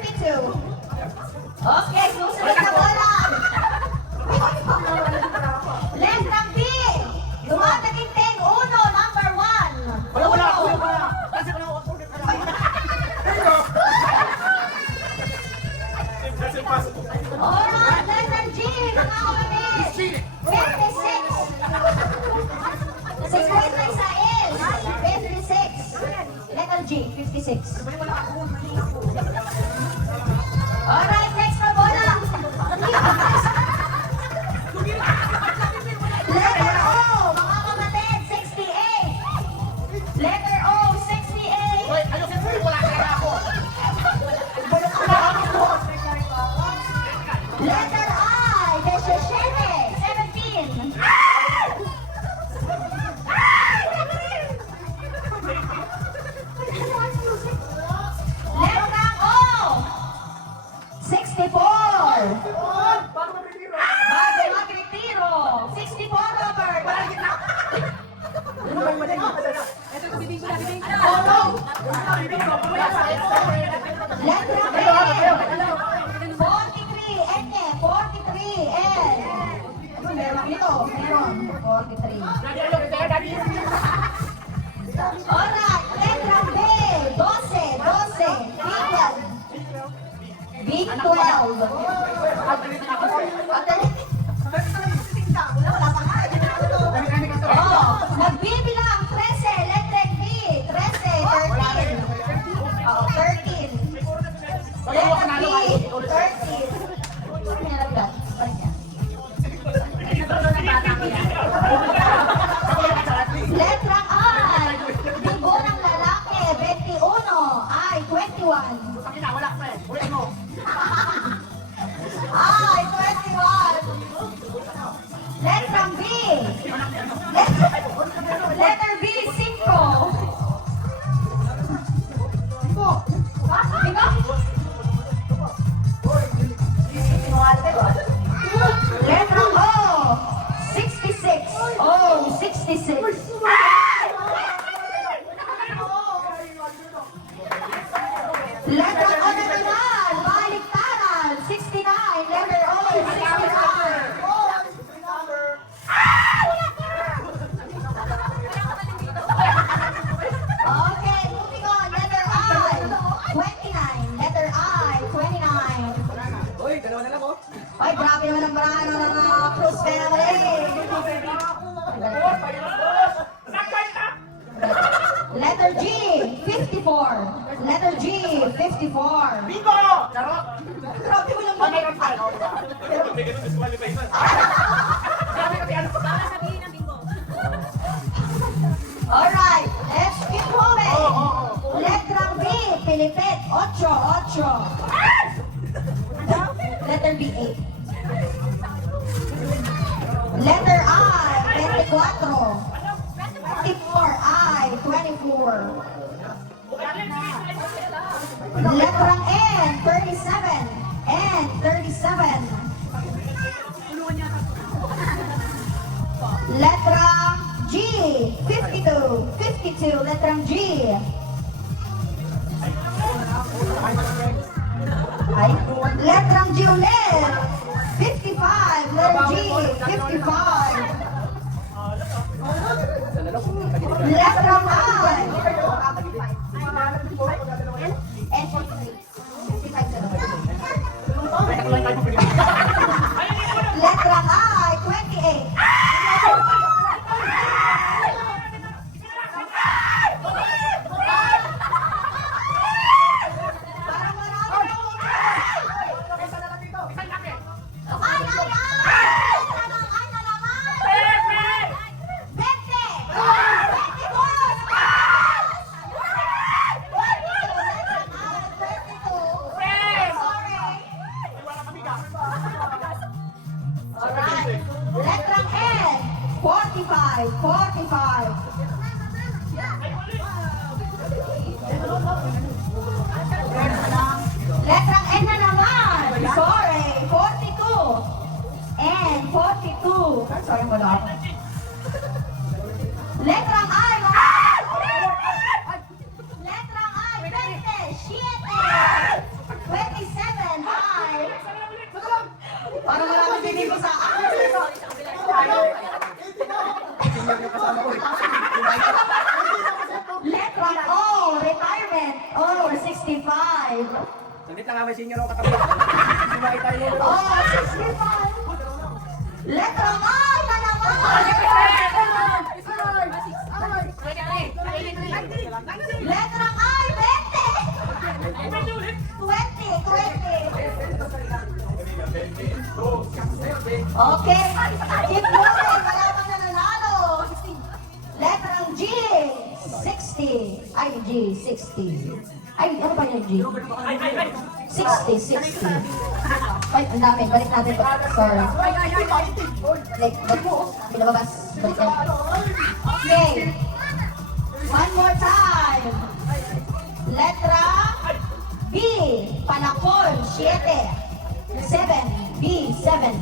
32. Okay, susunod na bola. Letrang B. Dumadating uno, number 1. Wala. Kasi wala ako. Alright, letter G, mga kapatid. 56. 6 point na isa is 56. Letter G, 56. Alright, next na bola. Letter O, mga kapatid, 68. Letter O, 68. Wait, ayun, wala talaga ako. Letter I, 17. Letter O, 64. Bago magretiro. 64, Robert. Letter B, 43. Eke, 43. Meron dito. Meron. 43. Alright, letra B, 12. Big 12. Oh, nagbibilang 13, letra B, 13, 13. Oo, 13. Letra B, 13. Meron ba? Letra I, libo ng lalaki, 21, ay 21. Wala, pre. Ulit mo. Ay, 21. Letra B. Letter B, 5. 5? Letra O, 66. Oh, 66. Letter O naman, baliktaran, 69. Letter O, 69. Okay, moving on. Letter I, 29. Letter I, 29. Uy, dalawa na lang, oh. Ay, grabe naman ang barano ng Cruz family. Letter G, 54. Letter G, 54. Bingo! Charot! Grabe mo yung Ano yung fan? May ganun disqualify na. Sabi kasi ano? Baka sabihin ng bingo. Alright, let's keep moving. Letter B, Pilipit, 8. Letter B, 8. Letter I, 24. 24, I, 24. Letter N, 37. N, 37. Letter G, 52. 52, letter G. Ay, letter G ulit. 55, letter G, 55. Letter I. And 43. 55 na naman. Letter I, 28. Parang marami na ako. Ay! Ay na naman! 20! 22! Sorry! Alright. Letrang N, 45. 45. Letrang N na naman. Sorry. 42. N, 42. Sorry, wala ako. Letrang I, mga... Letrang I, 27. 27. Para maraming bibig ko sa Letra O, retirement. Oh, 65. Sandit lang may senior ako katabi. Sumay tayo ulo. Oh, 65. Letra I na naman. Letra I, 20. 20. Okay. Keep moving. Wala pang nananalo. Letrang G, 60. Ay, G, 60. Ay, ano pa yung G? 60. Ay, ang dami. Balik natin. Sorry. Like, pinababas. Balik natin. Okay. One more time. Letra B, Panakol, 7. 7. B, 7.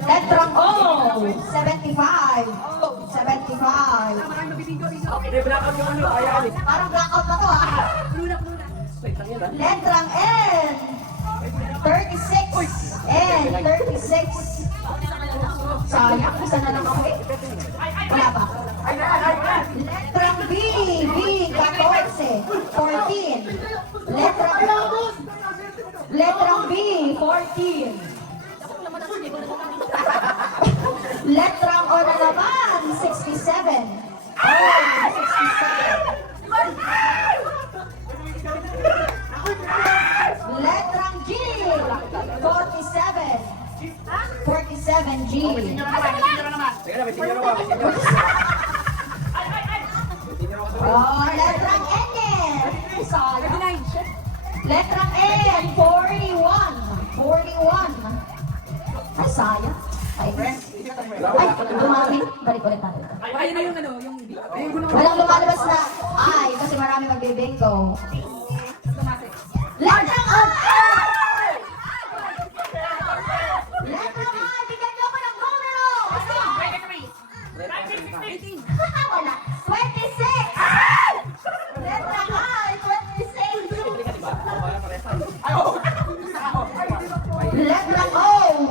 Letrang O, 75. 75. Hindi, blackout yung ano. Kaya alis. Parang blackout na to ha. Wait lang yan, ha? Letrang N, 36. N, 36. Sayang, isa na lang ako eh. Wala pa. Letrang B, B, 14. 14. Letrang B, 14. Letrang O na naman, 67. Oh, 67. Letrang G, 47. 47 G. Sige na, may senior ako. May senior. Oh, letrang N. Sayang. Letrang N, 41. 41. Ay, sayang. Ay, dumami. Balik ulit natin. Ayun na yung ano, yung Walang lumalabas na ay kasi marami magbibingo. Letrang O. Letrang I, bigyan niyo ako ng numero. Wala. 26. Letrang I, 26. Letrang O.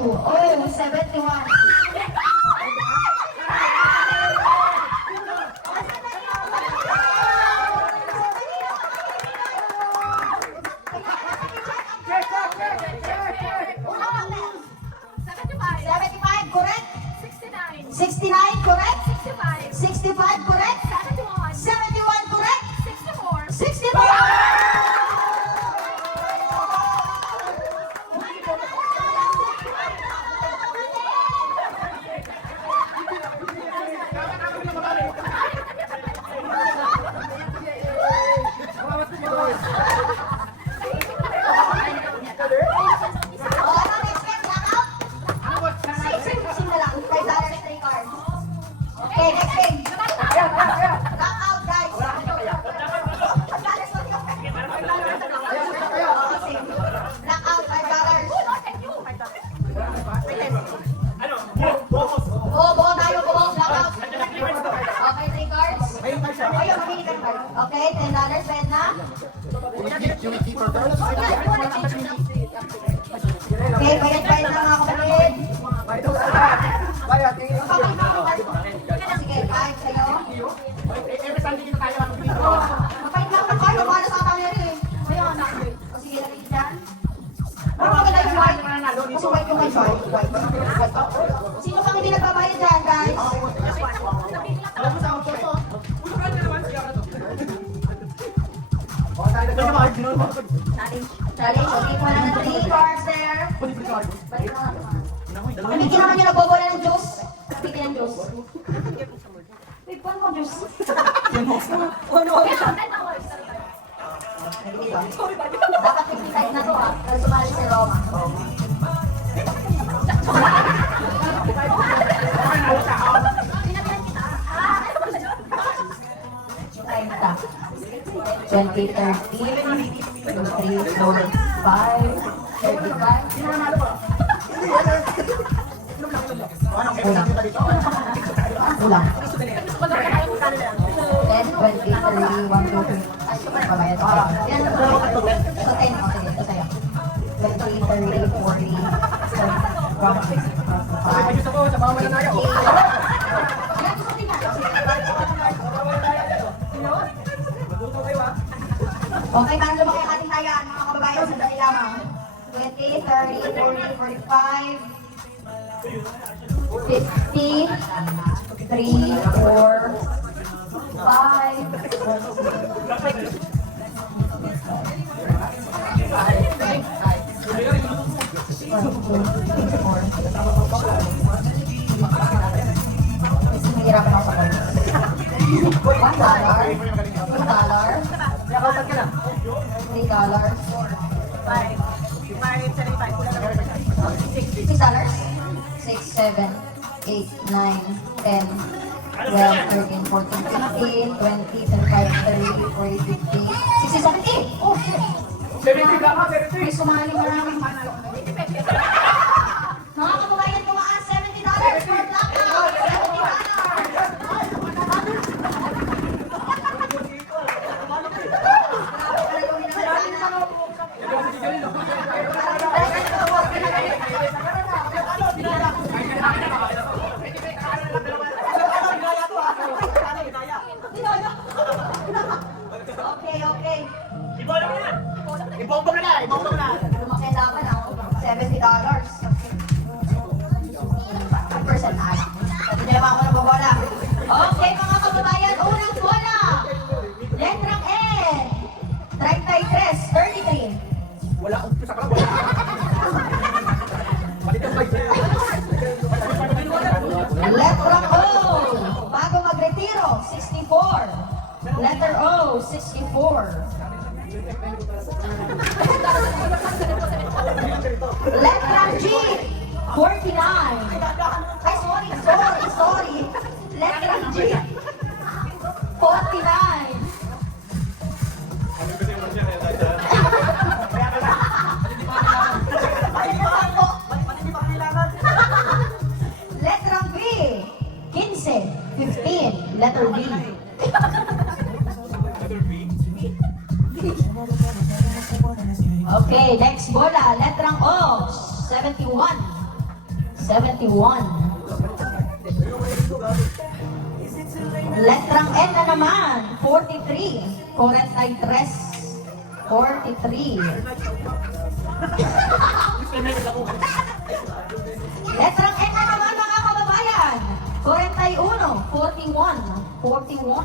Oh, 71. Check, check, check, check, check. 75 correct? 69 correct? 65 correct? 71 correct? 64! Oh, ano next game? Knockout? Sing na lang. $5 3 cards. Okay, next game. Knockout, guys. Knockout, $5. Ano? Boss. Oh, buo tayo, buo. Knockout. Okay, 3 cards. Ayun, mamili ka ng card. Okay, $10. Bet na. Okay, bayad na mga kapatid. Kaya, tingin ako. Sige, kahit sa'yo. Every Sunday kita tayo. Mapait lang ng card, wala sa camera eh. Ayun. O sige, lagay dyan. Ano maganda yung white? Kasi white yung white. White. Sino pang hindi nagbabayad dyan, guys? Challenge. Okay, wala na 3 cards there. Balik na. Pamigyan naman yung nagbobola ng juice. Pamigyan ng juice. Wait, paano mo juice? Dapat 55 na to ah. Kasi sumali si Roma. Twenty, 30, 2, 3, 4, 5, 35. Kulang. 10, 20, 30, 1, 2, 3. Ay, babayad. Yan. So, 10. O, sige. Ito sa'yo. 20, 30, 40, Ayos ako, sa mga mananayaw. Yan, gusto din yan. Maduto kayo ha. Okay, para lumaki ang ating tayaan, mga kababayan, sandali lamang. 20, 30, 40, 45, 50, 3, 4, 5, Mahirapan ako sa kanya. $1, $2, Nakaupat ka na. $3, $6, 6, 7, 8, 9, 10, 12, 13, 14, 15, 20, 25, 30, 40, 50, 60, 70. Oh, shit. 70 lang ha, 70. May sumali na namin. Mga kababayan, tumaas $70 for blackout. Okay, okay. Ibombong na! Ibombong na! Lumaki ang laban ako. $70. 5% na. Hindi naman ako nababola. Okay, mga kababayan, unang bola. Letrang N. 33, 33. Wala akong sa kalab. Balik ang bike. Letrang O. Bago magretiro, 64. Letter O, 64. Letrang G, 49. Ay, sorry. Letrang G, 49. Letrang B, 15, 15. Letter B. Okay, next bola. Letrang O, 71. 71. Letrang N na naman, 43. 43. 43. Letrang N na naman, mga kababayan. 41. 41. 41.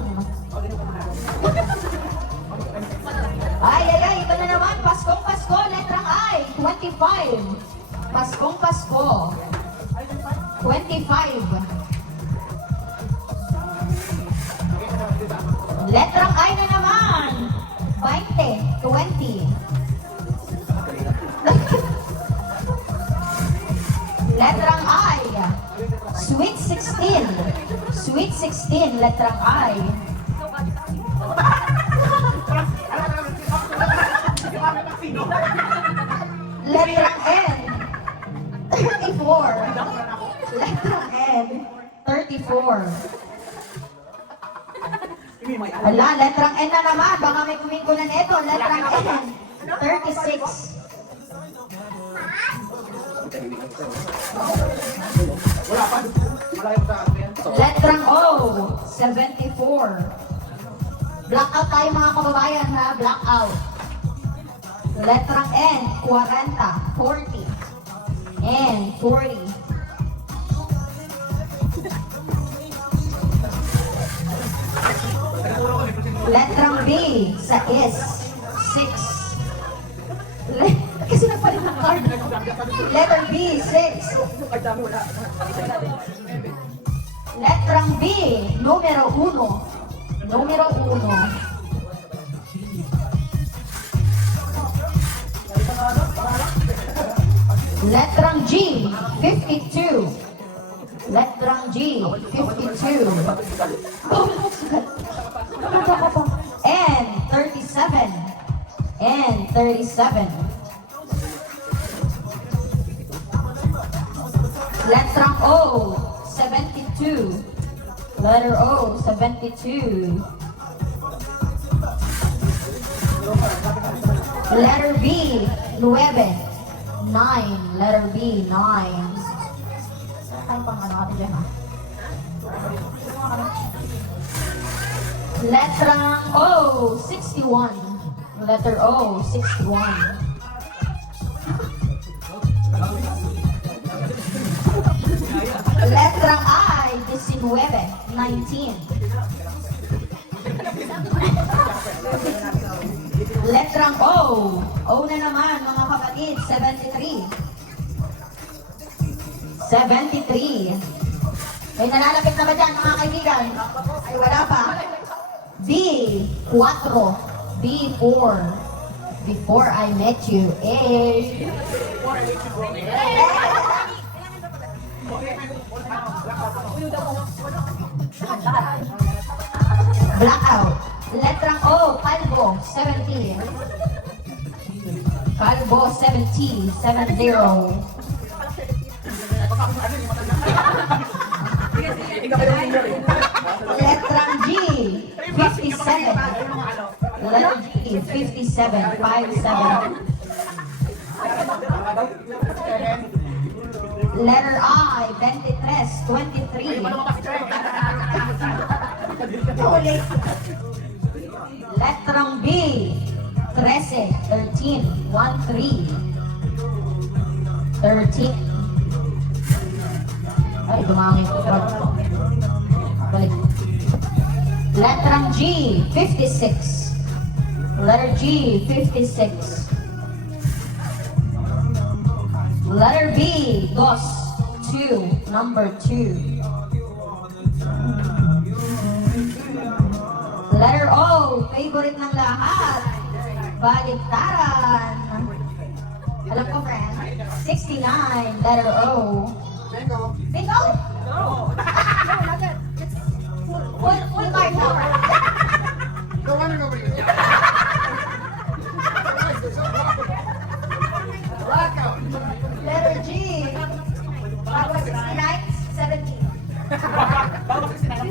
Ay, iba na naman. Paskong Pasko, letrang I, 25. Paskong Pasko, 25. Letrang I na naman, 20, 20. Letrang I, Sweet 16. Sweet 16, letrang I. Letrang N, 34. Letrang N, 34. Ala, letrang N na naman. Baka may kumingkulan ito. Letrang N, 36. Letrang O, 74. Blackout tayo mga kababayan ha, blackout. Letrang N, 40, 40. N, 40. Letrang B, sa S, 6. Kasi nagpalit ng card. Letter B, 6. Letrang B, numero 1. Numero 1. Letrang G, 52. Letrang G, 52. N, 37. N, 37. Letrang O, 72. Letter O, 72. Letter B, 9. 9. Letter B, 9. Ano pang ano natin dyan, ha? Letrang O, 61. Letter O, 61. Letrang I, 19. 19. Letrang O. O na naman, mga kapatid, 73. 73. May nalalapit na ba dyan, mga kaibigan? Ay, wala pa. B, 4. B, 4. Before I met you. A. Blackout. Letrang O, Calvo, 70. Calvo, 70. 70. Letrang G, 57. Letter G, 57. 57. Letter I, 23. 23. Letrang B, 13. 13. 13. 13. Ay, dumangin ko. Balik. Letrang G, 56. Letter G, 56. Letter B, 2. Number 2. Letter O, favorite ng lahat. Baliktaran. Alam ko, friend. 69. Letter O. Bingo? No. Full card now. Letter G. Bago 69, 70.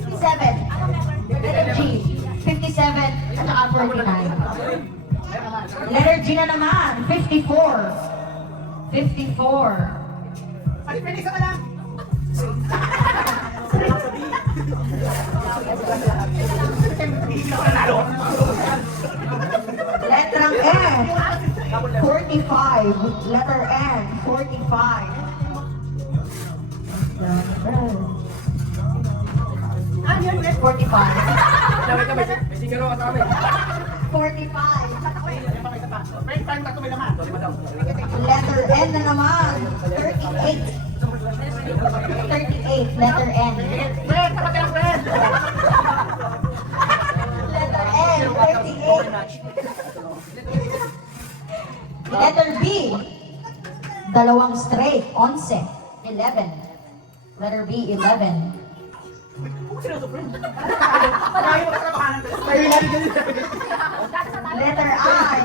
57. Letter G. 57 at saka 49. Letter G na naman. 54. 54. Letrang N, 45. Letter N, 45. Ano yun? 45. May singero ka sa amin. 45. Letter N na naman. 38. 38. Letter N. Letter N, 38. Letter B. Dalawang straight. 11. 11. Letter B, 11. Letter I,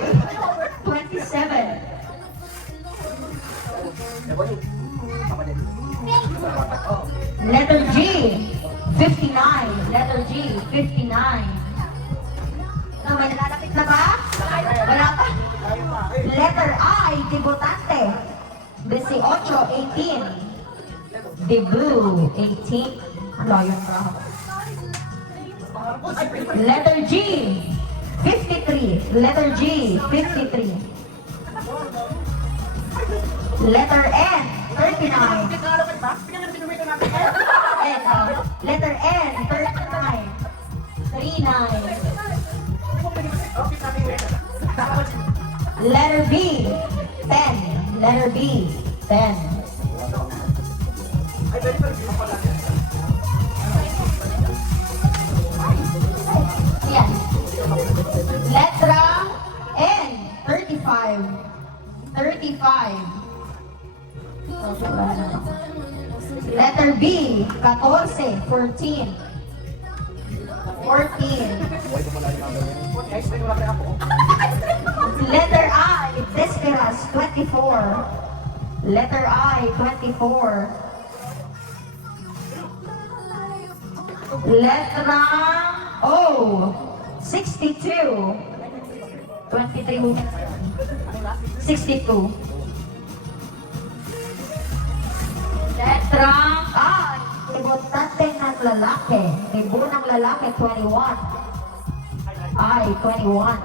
27. Letter G, 59. Letter G, 59. May nalalapit na ba? Wala pa. Letter I, debutante. 18, 18. Debut, 18. Ano yun ba? Letter G, 53. Letter G, 53. Letter N, 39. Letter N, 39. 39. Letter B, 10. Letter B, 10. Yan. Letra N, 35. 35. Letter B, 14. 14. 14. Letter I, Desperas, 24. Letter I, 24. Letra O, 62. 23. 62. Letra debutante ng lalaki. Debut ng lalaki, 21. Ay, 21.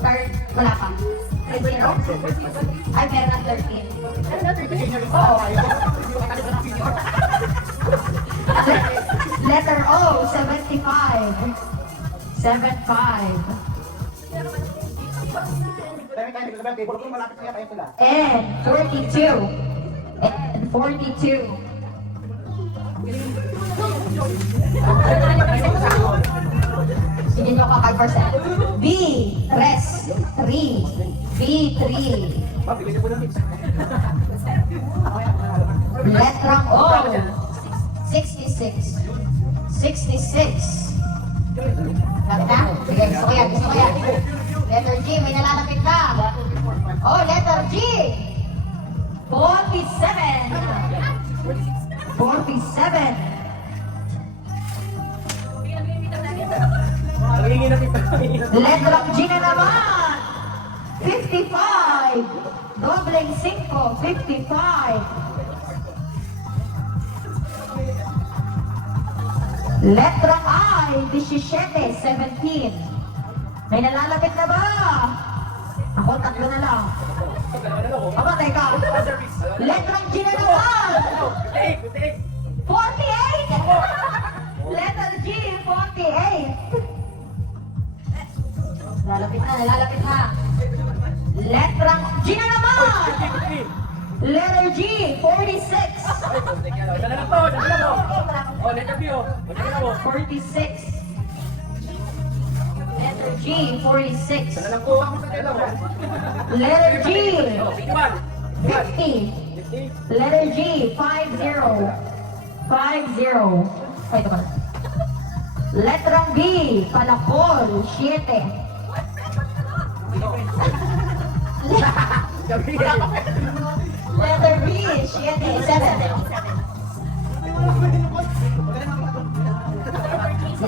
Third, wala pa. 30? Ay, meron ng 13. Oo. Letter O, 75. 75. And 42. And 42. Sige nyo ka 5%. B, res, 3. B, 3. Letrang O, 66. 66. Lapit na? Sige, gusto ko yan, gusto ko yan. Letter G, may nalalapit na. Oh, letter G. 47. 47. Letrang G na naman. 55. Dobleng 5, 55. Letrang I, 17, 17. May nalalapit na ba? Ako, tatlo na lang. Aba, teka. Letrang G na naman. 48. Letter G, 48. Lalapit na, lalapit na. Letrang G na naman. Letter G, 46. 46. Letter G, 46. Letter G, 50. Letter G, 50. 50. Ay, ito pala. Letrang B, palakol, 7. Letter B, 7. 7.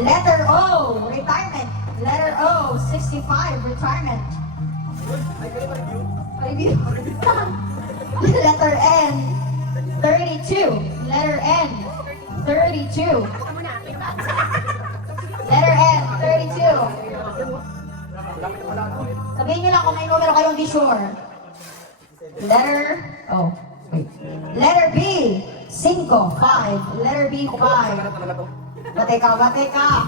Letter O, retirement. Letter O, 65, retirement. Review. Letter N, 32. Letter N, 32. Letter N, 32. Sabihin niyo lang kung may numero kayong di sure. Letter, oh, wait. Letter B, 5, 5. Letter B, 5. Bate ka, bate ka.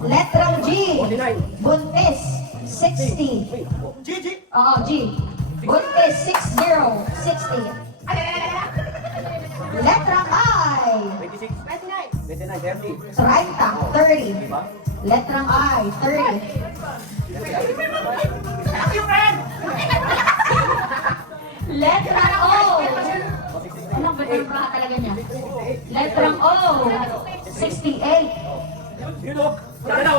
Letrang G, buntis, 60. Oo, G. Buntis, 60, 60. Letrang I, 30, 30. Letrang I, 30. Letrang O. Anong ba talaga niya? Letrang O, 68. Maganda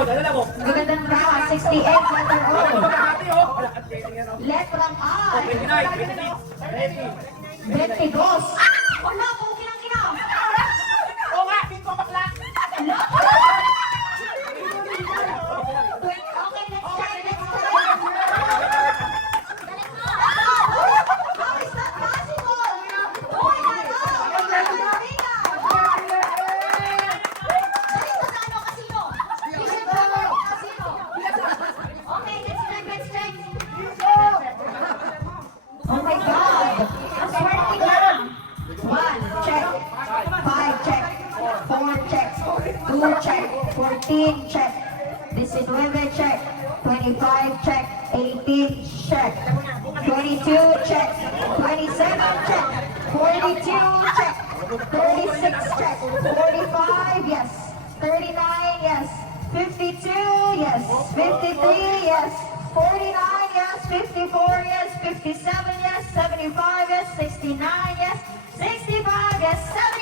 ng braha, 68, letter O. Letrang I, 22. Wala, kung kinang-kinang. Okay, let's try, let's try. How is that possible? Oh my God! Oh my God! Swerte lang! 1, check. 5, check. 4, check. 2, check. 14, check. 19, check. 25, check. 18, check. 22, check. 27, check. 42, check. 36, check. 45, yes. 39, yes. 52, yes. 53, yes. 49, yes. 54, yes. 57, yes. 75, yes. 69, yes. 65, yes. 70.